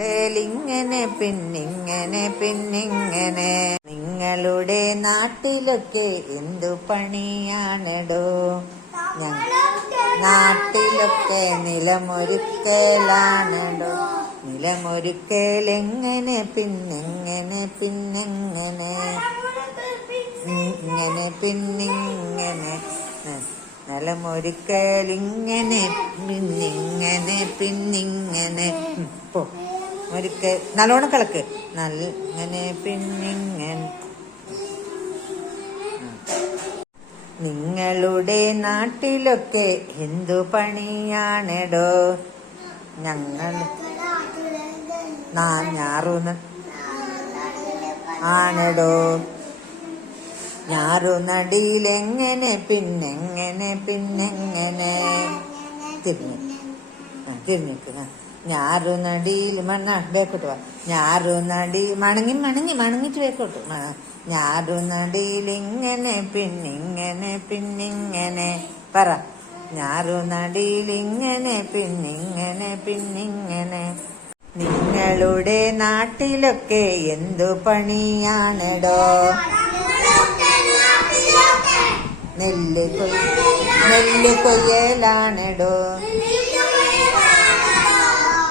ിങ്ങനെ പിന്നിങ്ങനെ പിന്നിങ്ങനെ നിങ്ങളുടെ നാട്ടിലൊക്കെ എന്തു പണിയാണെടോ? നാട്ടിലൊക്കെ നിലമൊരുക്കലാണെടോ. നിലമൊരുക്കലെങ്ങനെ പിന്നെങ്ങനെ പിന്നെങ്ങനെ ഇങ്ങനെ പിന്നിങ്ങനെ നിലമൊരുക്കലിങ്ങനെ പിന്നിങ്ങനെ പിന്നിങ്ങനെ പോ ഒരിക്കൽ നല്ലോണം കളക്ക് ഇങ്ങനെ പിന്നിങ്ങനെ. നിങ്ങളുടെ നാട്ടിലൊക്കെ എന്തു പണിയാണെടോ? ഞങ്ങൾ ആണെടോ. ഞാറുനടിയിലെങ്ങനെ പിന്നെങ്ങനെ പിന്നെങ്ങനെ തിരിഞ്ഞിക്ക് ഞാറുനടിയിൽ ബേക്കോട്ട് വാ. ഞാറുനടി മണങ്ങിട്ട് ബേക്കോട്ട്. ഞാറുനടിയിലിങ്ങനെ പിന്നിങ്ങനെ പിന്നിങ്ങനെ പറ. ഞാറുനടിയിലിങ്ങനെ പിന്നിങ്ങനെ പിന്നിങ്ങനെ. നിങ്ങളുടെ നാട്ടിലൊക്കെ എന്തു പണിയാണെടോ? നെല്ല് കൊയ്യലാണെടോ.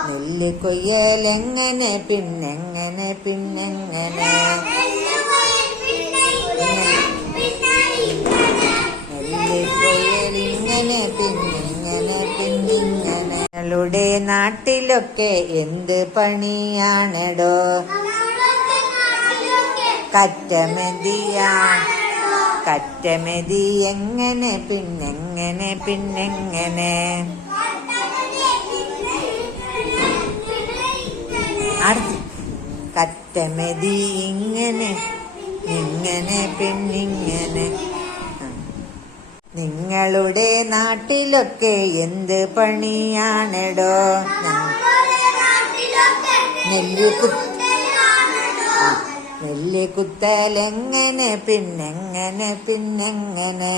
നെല്ല് കൊയ്യലെങ്ങനെ പിന്നെങ്ങനെ പിന്നെങ്ങനെ നെല്ല് കൊയ്യലിങ്ങനെ പിന്നിങ്ങനെ പിന്നിങ്ങനെ. നിങ്ങളുടെ നാട്ടിലൊക്കെ എന്ത് പണിയാണെടോ? കറ്റമെതി എങ്ങനെ പിന്നെങ്ങനെ പിന്നെങ്ങനെ കറ്റമെതി ഇങ്ങനെ ഇങ്ങനെ പിന്നിങ്ങനെ. നിങ്ങളുടെ നാട്ടിലൊക്കെ എന്ത് പണിയാണെടോ? നെല്ല് കുത്തലെങ്ങനെ പിന്നെങ്ങനെ പിന്നെങ്ങനെ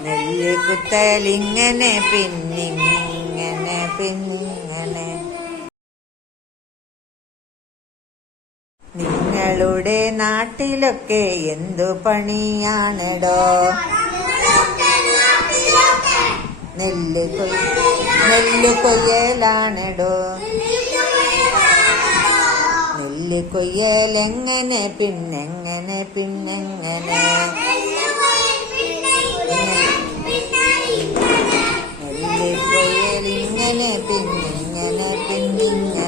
നെല്ല് കുത്തലിങ്ങനെ പിന്നിങ്ങനെ പിന്നിങ്ങനെ. നിങ്ങളുടെ നാട്ടിലൊക്കെ എന്തു പണിയാണെടോ? നെല്ല് കൊയ്യലാണെടോ. നെല്ല് കൊയ്യലെങ്ങനെ പിന്നെങ്ങനെ പിന്നെങ്ങനെ നെല്ല് കൊയ്യലിങ്ങനെ പിന്നിങ്ങനെ പിന്നിങ്ങനെ.